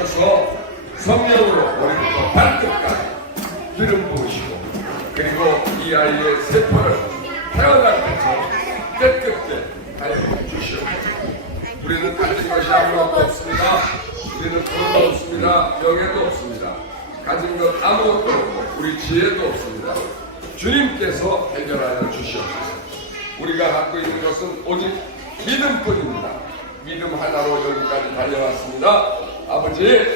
주셔서 성령으로 머리부터 발끝까지 기름 부으시고 그리고 이 아이의 세포를 태어날 때처럼 깨끗게 하여 주시옵소서. 우리는 가진 것이 아무것도 없습니다. 우리는 돈도 없습니다. 명예도 없습니다. 가진 것 아무것도 없고 우리 지혜도 없습니다. 주님께서 해결하여 주시옵소서. 우리가 갖고 있는 것은 오직 믿음뿐입니다. 믿음 하나로 여기까지 달려왔습니다. 아버지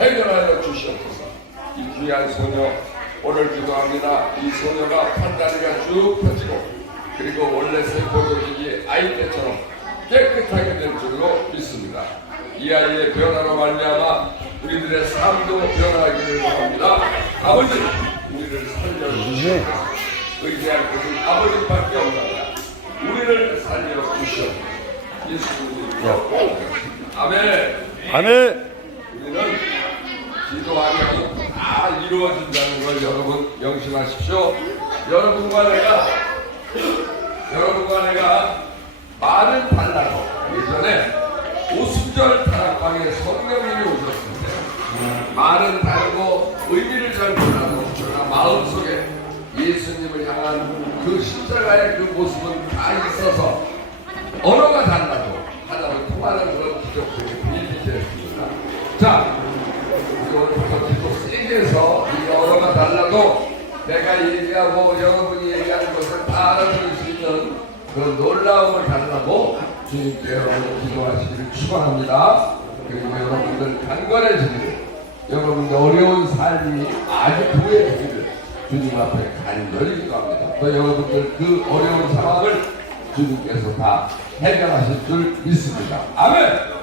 해결하여 주시옵소서. 이 귀한 소녀 오늘 기도합니다. 이 소녀가 판다리가 쭉 펴지고 그리고 원래 세포조직이 아이 때처럼 깨끗하게 될 줄로 믿습니다. 이 아이의 변화로 말미암아 우리들의 삶도 변화하기를 바랍니다. 아버지 우리를 살려주시옵소서. 의지할 것은 아버지밖에 없나이다. 우리를 살려 주시옵소서. 예수님 아멘. 아멘. 우리는 기도하면 다 이루어진다는 걸 여러분 명심하십시오. 여러분과 내가 여러분과 내가 말은 달라도 예전에 오순절 다락방에 성령님이 오셨습니다. 말은 다르고 의미를 잘 몰라도 제가 마음속에 예수님을 향한 그 십자가의 그 모습은 다 있어서 언어가 달라도 하나로 통하는 그런 기적들이 일비되었습니다. 자, 오늘부터 기도 세게 해서 이 언어가 달라도 내가 얘기하고 여러분이 얘기하는 것을 다 알아들을 수 있는 그 놀라움을 달라고 주님께 여러분 기도하시기를 축원합니다. 그리고 여러분들 간절해지기를 여러분들 어려운 삶이 아주 부해지기를 주님 앞에 간절히 기도합니다. 또 여러분들 그 어려운 상황을 주님께서 다 해결하실 줄 믿습니다. 아멘!